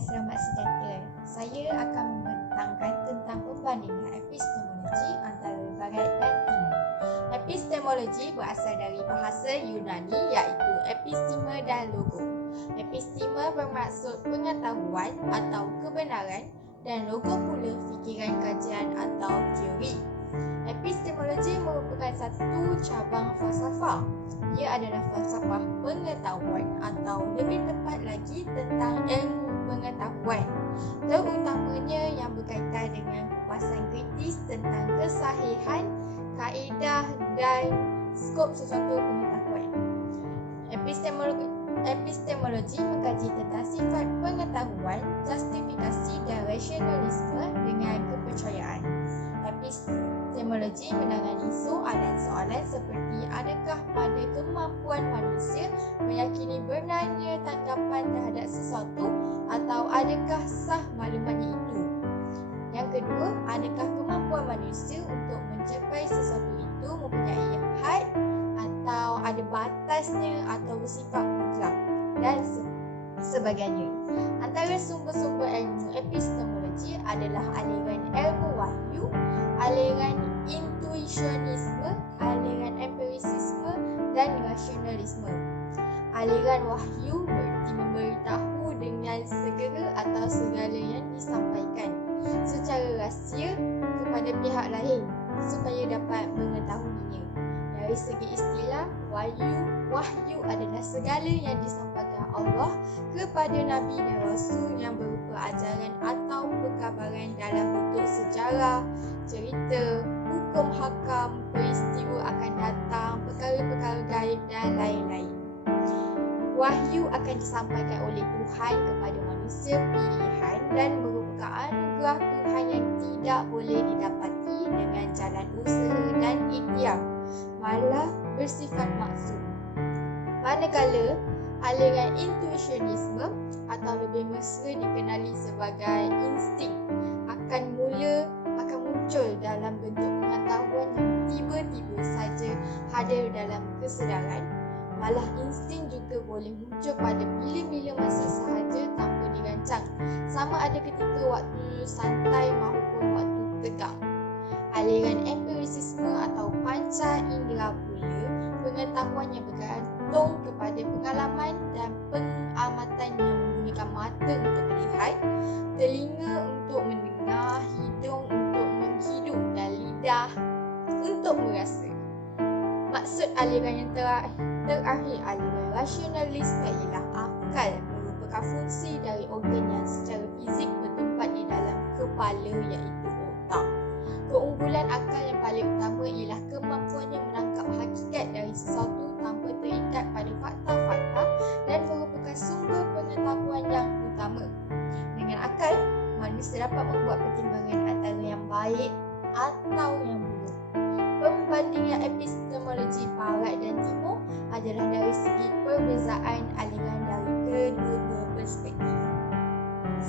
selamat sejahtera. Saya akan membentangkan tentang perbandingan epistemologi antara Barat dan Timur. Epistemologi berasal dari bahasa Yunani iaitu episteme dan logo. Episteme bermaksud pengetahuan atau kebenaran dan logo pula fikiran kajian atau teori. Epistemologi merupakan satu cabang falsafah. Ia adalah falsafah pengetahuan atau lebih tepat lagi tentang ilmu pengetahuan, terutamanya yang berkaitan dengan kupasan kritis tentang kesahihan, kaedah dan skop sesuatu pengetahuan. Epistemologi mengkaji tentang sifat pengetahuan, justifikasi dan rasionalisme dengan kepercayaan. Epistemologi menangani soalan-soalan seperti adakah pada kemampuan manusia meyakini benarnya tanggapan terhadap sesuatu atau adakah sah maklumatnya itu. Yang kedua, adakah kemampuan manusia untuk mencapai sesuatu itu mempunyai had atau ada batasnya atau bersifat mutlak dan sebagainya. Antara sumber-sumber ilmu epistemologi adalah aliran ilmu wahyu, aliran intuisionisme, aliran empirisisme dan rasionalisme. Aliran wahyu berarti memberitahu dengan segera atau segala yang disampaikan secara rahsia kepada pihak lain supaya dapat mengetahuinya. Dari segi istilah, wahyu adalah segala yang disampaikan Allah kepada Nabi dan Rasul yang berupa ajaran atau perkabaran dalam bentuk sejarah, cerita, hukum hakam, peristiwa akan datang, perkara-perkara gaib dan lain-lain. Wahyu akan disampaikan oleh Tuhan kepada manusia pilihan dan merupakan anugerah Tuhan yang tidak boleh didapati dengan jalan usaha dan ikhtiar, malah bersifat maksud. Manakala aliran intuisionisme atau lebih mesra dikenali sebagai insting akan muncul dalam bentuk pengetahuan yang tiba-tiba saja hadir dalam kesedaran. Malah insting juga boleh muncul pada bila-bila masa sahaja tanpa dirancang, sama ada ketika waktu santai maupun waktu tegang. Aliran empirisisme atau panca indera pula pengetahuan yang bergantung kepada pengalaman dan pengamatan yang menggunakan mata untuk melihat, telinga untuk mendengar, hidung untuk menghidup dan lidah untuk merasa. Maksud aliran yang terakhir aliran rasionalisme ialah akal merupakan fungsi dari organ yang secara fizik bertempat di dalam kepala iaitu otak. Keunggulan akal yang paling utama ialah kemampuannya menangkap hakikat dari sesuatu tanpa terikat pada fakta-fakta dan merupakan sumber pengetahuan yang utama. Dengan akal, manusia dapat membuat pertimbangan antara yang baik atau yang buruk. Perbandingan epistemologi Barat dan Timur adalah dari segi perbezaan aliran dari kedua-dua perspektif.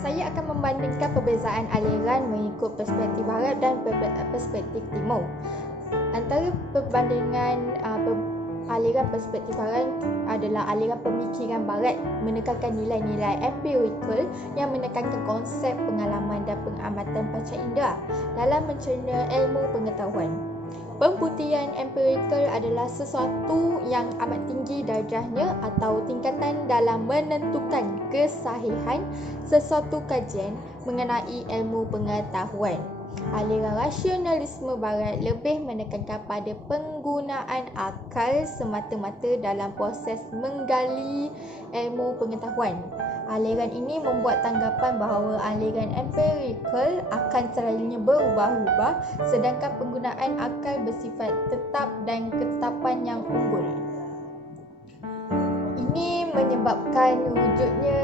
Saya akan membandingkan perbezaan aliran mengikut perspektif Barat dan perspektif Timur. Antara perbandingan aliran perspektif Barat adalah aliran pemikiran Barat menekankan nilai-nilai empirikal yang menekankan konsep pengalaman dan pengamatan panca indera dalam mencerna ilmu pengetahuan. Pembuktian empirikal adalah sesuatu yang amat tinggi darjahnya atau tingkatan dalam menentukan kesahihan sesuatu kajian mengenai ilmu pengetahuan. Aliran rasionalisme Barat lebih menekankan pada penggunaan akal semata-mata dalam proses menggali ilmu pengetahuan. Aliran ini membuat tanggapan bahawa aliran empirikal akan selalunya berubah-ubah sedangkan penggunaan akal bersifat tetap dan ketetapan yang unggul. Ini menyebabkan wujudnya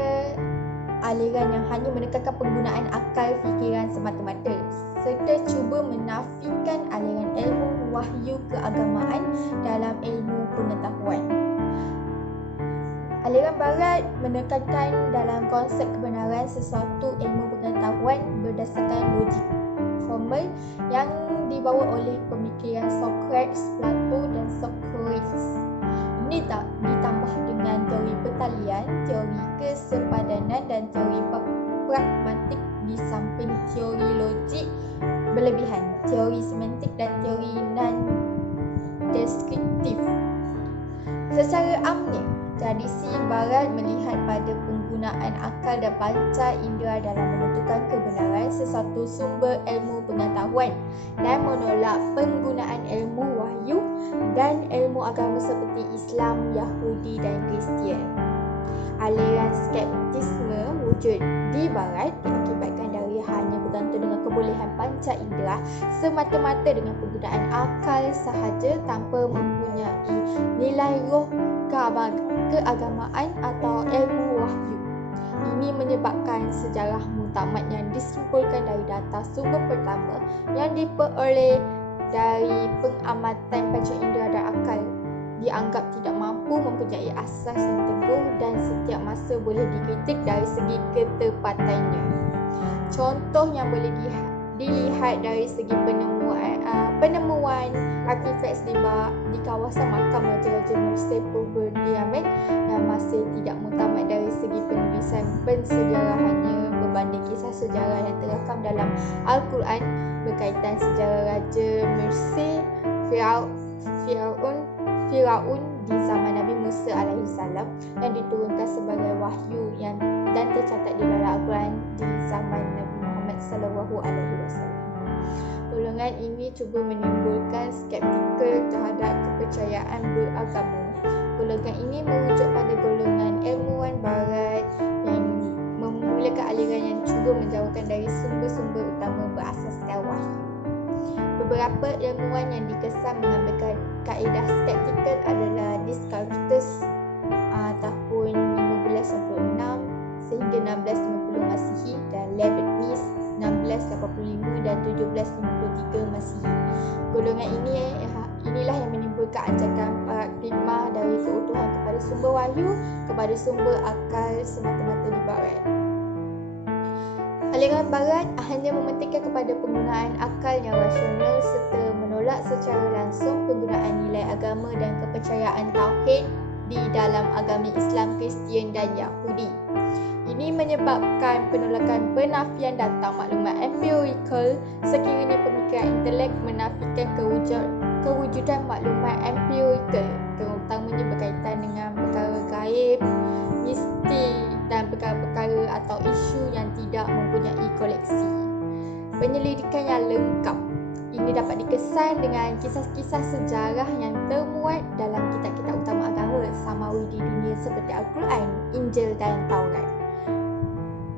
aliran yang hanya menekankan penggunaan akal fikiran semata-mata serta cuba menafikan aliran ilmu wahyu keagamaan dalam ilmu pengetahuan. Aliran Barat menekankan dalam konsep kebenaran sesuatu ilmu pengetahuan berdasarkan logik formal yang dibawa oleh pemikiran Socrates, Plato dan Socrates. Ini ditambah dengan teori pertalian, teori kesepadanan dan teori deskriptif. Secara amnya, tradisi Barat melihat pada penggunaan akal dan panca indera dalam menentukan kebenaran sesuatu sumber ilmu pengetahuan dan menolak penggunaan ilmu wahyu dan ilmu agama seperti Islam, Yahudi dan Kristian. Aliran skeptisme wujud di Barat diakibatkan dari hanya bergantung dengan kebolehan panca indera semata-mata dengan penggunaan akal sahaja tanpa mempunyai nilai roh keagamaan atau ilmu wahyu. Ini menyebabkan sejarah muktamad yang disimpulkan dari data sumber pertama yang diperoleh dari pengamatan panca indera dan akal dianggap tidak mampu mempunyai asas yang teguh dan setiap masa boleh dikritik dari segi ketepatannya. Contoh yang boleh dilihat dari segi penemuan artifak di kawasan makam Raja-Raja Mesir Purba Yaman yang masih tidak muktamad dari segi penulisan pensejarahannya berbanding kisah sejarah yang terakam dalam Al-Quran berkaitan sejarah Raja Mesir Firaun di zaman Nabi Musa alaihissalam yang diturunkan sebagai wahyu dan tercatat di dalam Al-Quran di zaman Nabi Muhammad sallallahu alaihi wasallam. Golongan ini cuba menimbulkan skeptikal terhadap kepercayaan beragama. Golongan ini merujuk pada golongan ilmuwan Barat yang memulakan aliran yang cuba menjauhkan dari sumber-sumber utama berasaskan wahyu. Beberapa ilmuwan yang dikesan mengambil kaedah skeptikal adalah Descartes tahun 1596 sehingga 1650 Masihi dan Leibniz 1685 dan 1753 Masihi. Golongan inilah yang menimbulkan ajakan paradigma dari keutuhan kepada sumber wahyu kepada sumber akal semata-mata di Barat. Aliran Barat hanya mementingkan kepada penggunaan akal yang rasional serta menolak secara langsung penggunaan nilai agama dan kepercayaan tauhid di dalam agama Islam, Kristian dan Yahudi. Ini menyebabkan penolakan penafian data maklumat empirikal sekiranya pemikiran intelek menafikan kewujudan maklumat empirikal, terutamanya berkaitan dengan perkara gaib, mistik dan perkara-perkara atau isu yang tidak mempunyai koleksi. Penyelidikan yang lengkap ini dapat dikesan dengan kisah-kisah sejarah yang termuat dalam kitab-kitab utama agama samawi di dunia seperti Al-Quran, Injil dan Taurat.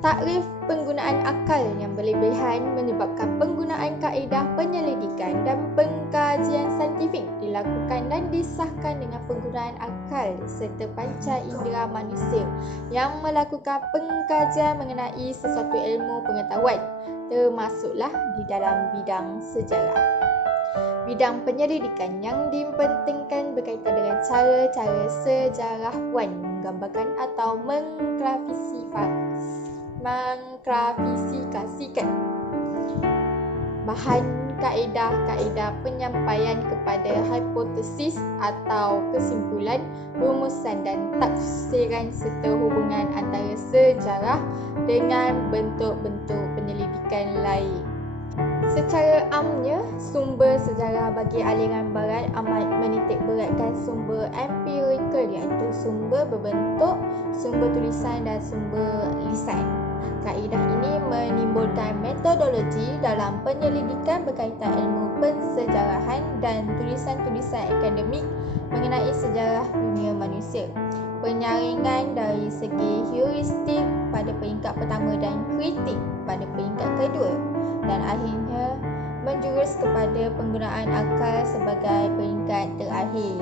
Takrif penggunaan akal yang berlebihan menyebabkan penggunaan kaedah penyelidikan dan pengkajian saintifik dilakukan dan disahkan dengan penggunaan akal serta panca indera manusia yang melakukan pengkajian mengenai sesuatu ilmu pengetahuan, termasuklah di dalam bidang sejarah. Bidang penyelidikan yang dipentingkan berkaitan dengan cara-cara sejarawan menggambarkan atau mengklasifikasikan bahan kaedah-kaedah penyampaian kepada hipotesis atau kesimpulan, rumusan dan tafsiran serta hubungan antara sejarah dengan bentuk-bentuk penyelidikan lain. Secara amnya, sumber sejarah bagi aliran Barat amat menitik beratkan sumber empirikal iaitu sumber berbentuk, sumber tulisan dan sumber lisan. Kaedah ini menimbulkan metodologi dalam penyelidikan berkaitan ilmu pensejarahan dan tulisan-tulisan akademik mengenai sejarah dunia manusia. Penyaringan dari segi heuristik pada peringkat pertama dan kritik pada peringkat kedua, dan akhirnya menjurus kepada penggunaan akal sebagai peringkat terakhir.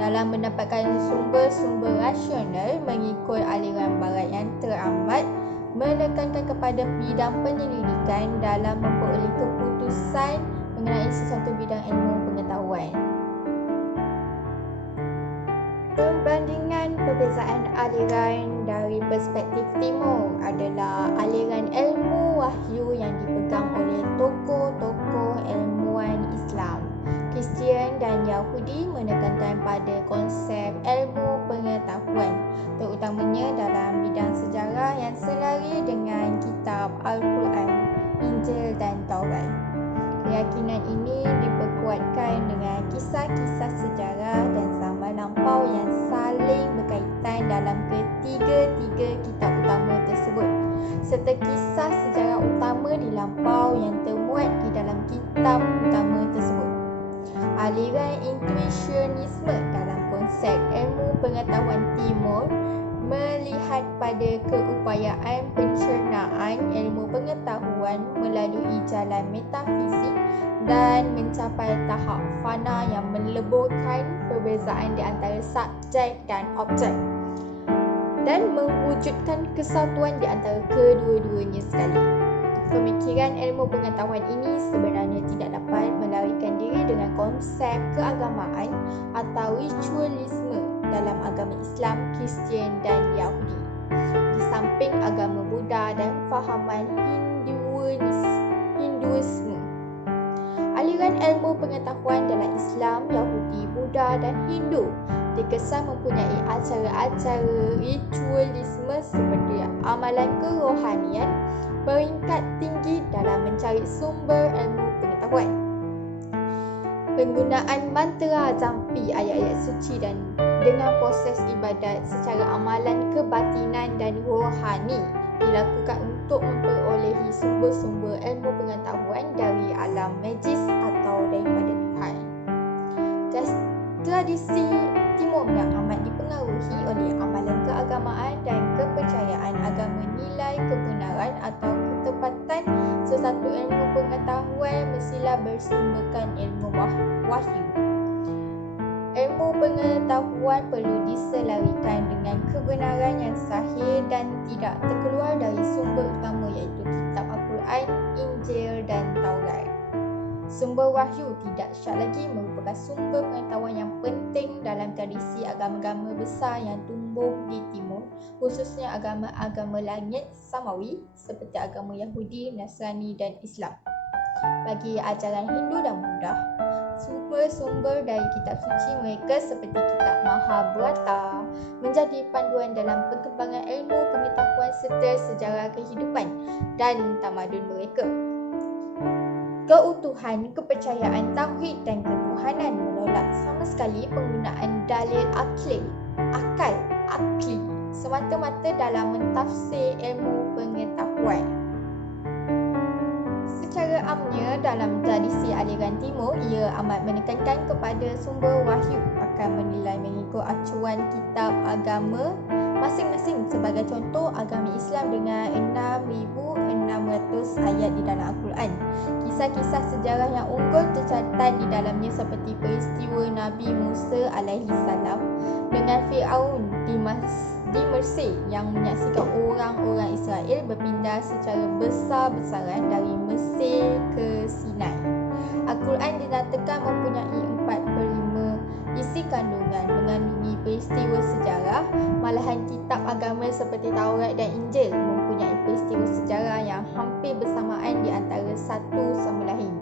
Dalam mendapatkan sumber-sumber rasional mengikut aliran Barat yang teramat menekankan kepada bidang penyelidikan dalam memperoleh keputusan mengenai sesuatu bidang ilmu pengetahuan. Perbandingan perbezaan aliran dari perspektif timur adalah aliran ilmu wahyu yang dipegang oleh tokoh-tokoh ilmuwan Islam. Kristian dan Yahudi menekankan pada konsep ilmu pengetahuan, terutamanya dalam bidang sejarah yang selari dengan kitab Al-Quran, Injil dan Taurat. Keyakinan ini diperkuatkan dengan kisah kisah-kisah sejarah dan zaman lampau yang saling berkaitan dalam ketiga-tiga kitab utama tersebut, serta kisah sejarah utama di lampau yang termuat di dalam kitab utama tersebut. Aliran intuisionisme dalam konsep ilmu pengetahuan timur melihat pada keupayaan pencernaan ilmu pengetahuan melalui jalan metafizik dan mencapai tahap fana yang meleburkan perbezaan di antara subjek dan objek dan mewujudkan kesatuan di antara kedua-duanya sekali. Pemikiran ilmu pengetahuan ini sebenarnya tidak dapat melarikan diri dengan konsep keagamaan atau ritualisme dalam agama Islam, Kristian dan Yahudi, di samping agama Buddha dan fahaman Hinduisme. Aliran ilmu pengetahuan dalam Islam, Yahudi, Buddha dan Hindu dikesan mempunyai acara-acara ritualisme seperti amalan kerohanian peringkat tinggi dalam mencari sumber ilmu pengetahuan. Penggunaan mantra zampi ayat-ayat suci dan dengan proses ibadat secara amalan kebatinan dan rohani dilakukan untuk memperolehi sumber-sumber ilmu pengetahuan dari alam magis atau daripada Tuhan. Tradisi Timur yang amat dipengaruhi oleh amalan keagamaan dan kepercayaan agama nilai kebenaran atau ketepatan sesuatu ilmu pengetahuan mestilah bersumberkan ilmu wahyu. Ilmu pengetahuan perlu diselarikan dengan kebenaran yang sahih dan tidak terkeluar dari sumber utama iaitu kitab Al-Quran, Injil dan Taurat. Sumber wahyu tidak syak lagi merupakan sumber pengetahuan yang penting dalam tradisi agama-agama besar yang tumbuh di timur, khususnya agama-agama langit samawi seperti agama Yahudi, Nasrani dan Islam. Bagi ajaran Hindu dan Buddha, sumber-sumber dari kitab suci mereka seperti kitab Mahabharata menjadi panduan dalam perkembangan ilmu pengetahuan serta sejarah kehidupan dan tamadun mereka. Keutuhan kepercayaan tauhid dan ketuhanan menolak sama sekali penggunaan dalil akli semata-mata dalam mentafsir ilmu pengetahuan. Secara amnya dalam tradisi aliran timur, ia amat menekankan kepada sumber wahyu, akan menilai mengikut acuan kitab agama masing-masing. Sebagai contoh, agama Islam dengan 6,600 ayat di dalam Al-Quran. Kisah-kisah sejarah yang unggul tercatat di dalamnya seperti peristiwa Nabi Musa alaihi salam dengan Fir'aun di Mesir yang menyaksikan orang-orang Israel berpindah secara besar-besaran dari Mesir ke Sinai. Al-Quran dinyatakan mempunyai 4/5 isi kandungan mengandungi peristiwa sejarah, malahan kitab agama seperti Taurat dan Injil mempunyai peristiwa sejarah yang hampir bersamaan di antara satu sama lain.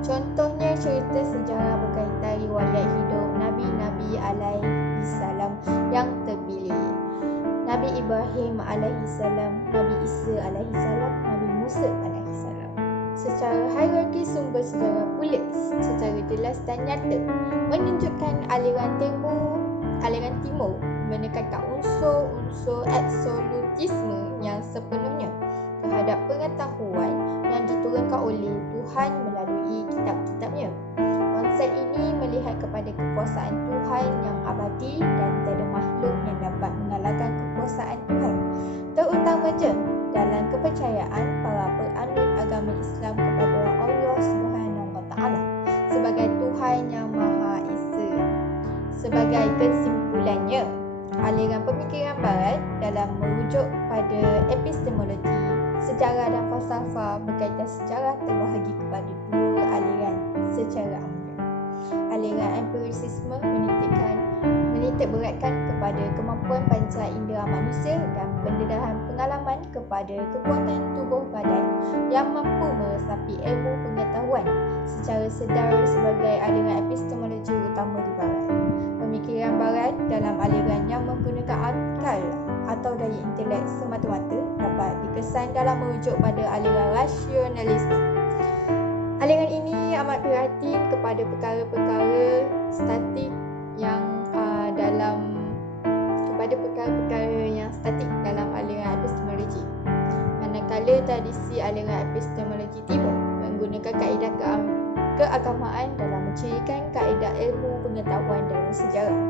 Contohnya cerita sejarah berkaitan riwayat hidup Nabi-Nabi alaihi salam yang terpilih. Nabi Ibrahim alaihi salam, Nabi Isa alaihi salam, Nabi Musa alaihi salam. Secara hierarki sumber sejarah pula secara jelas dan nyata menunjukkan aliran timur menekankan unsur-unsur absolutisme yang sepenuhnya terhadap pengetahuan yang diturunkan oleh Tuhan melalui kitab-kitabnya. Konsep ini melihat kepada kekuasaan Tuhan yang abadi dan tiada makhluk yang dapat mengalahkan kekuasaan Tuhan, terutamanya dalam kepercayaan para penganut agama Islam kepada Allah Subhanahu Wa Taala sebagai Tuhan yang Maha Esa. Sebagai kesimpulannya, aliran pemikiran Barat dalam merujuk pada epistemologi, sejarah dan falsafah berkaitan sejarah terbahagi kepada dua aliran secara amnya. Aliran empirisisme menitik beratkan kepada kemampuan panca indera manusia dan pendedahan pengalaman kepada kekuatan tubuh badan yang mampu meresapi ilmu pengetahuan secara sedar sebagai aliran epistemologi utama di Barat. Pemikiran Barat dalam aliran yang menggunakan akal atau daya intelek semata-mata dapat dikesan dalam merujuk pada aliran rasionalisme. Aliran ini amat prihatin kepada perkara-perkara statik yang kepada perkara-perkara yang statik dalam aliran epistemologi. Manakala tradisi aliran epistemologi timur menggunakan kaedah keagamaan dalam mencirikan kaedah ilmu pengetahuan dalam sejarah.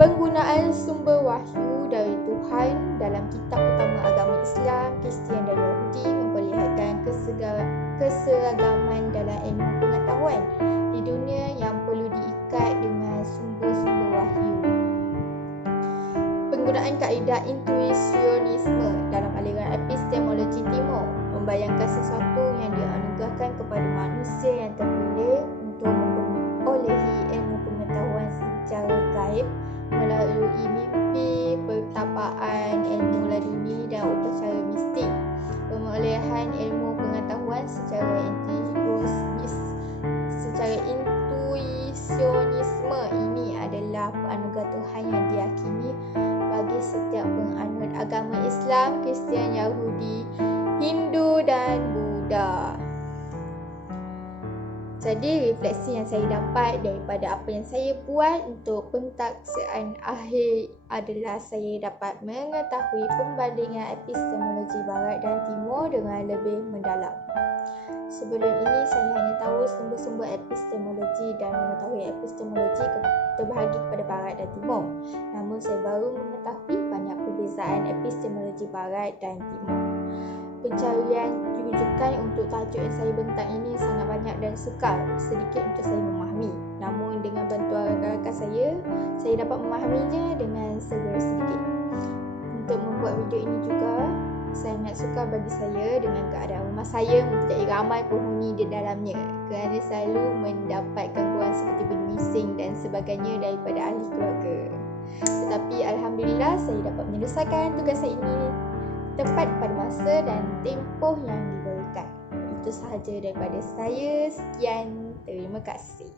Penggunaan sumber wahyu dari Tuhan dalam kitab utama agama Islam, Kristian dan Yahudi memperlihatkan keseragaman dalam ilmu pengetahuan di dunia yang perlu diikat dengan sumber-sumber wahyu. Penggunaan kaedah intuisionisme dalam aliran epistemologi timur membayangkan sesuatu yang dianugerahkan kepada manusia yang terpilih untuk memperolehi ilmu pengetahuan secara gaib melalui mimpi, pertapaan, ilmu laduni dan upacara mistik. Perolehan ilmu pengetahuan secara intuisionisme ini adalah anugerah Tuhan yang diyakini bagi setiap penganut agama Islam, Kristian, Yahudi, Hindu dan Buddha. Jadi refleksi yang saya dapat daripada apa yang saya buat untuk pentaksaan akhir adalah saya dapat mengetahui perbandingan epistemologi Barat dan Timur dengan lebih mendalam. Sebelum ini saya hanya tahu sumber-sumber epistemologi dan mengetahui epistemologi terbahagi kepada Barat dan Timur. Namun saya baru mengetahui banyak perbezaan epistemologi Barat dan Timur. Pencarian rujukan untuk tajuk yang saya bentang ini sangat banyak dan sukar sedikit untuk saya memahami. Namun dengan bantuan rakan-rakan saya dapat memahaminya dengan segera sedikit. Untuk membuat video ini juga sangat sukar bagi saya dengan keadaan rumah saya mempunyai ramai penghuni di dalamnya kerana selalu mendapat gangguan seperti bermising dan sebagainya daripada ahli keluarga. Tetapi Alhamdulillah saya dapat menyelesaikan tugas saya ini tepat pada masa dan tempoh yang diberikan. Itu sahaja daripada saya. Sekian, terima kasih.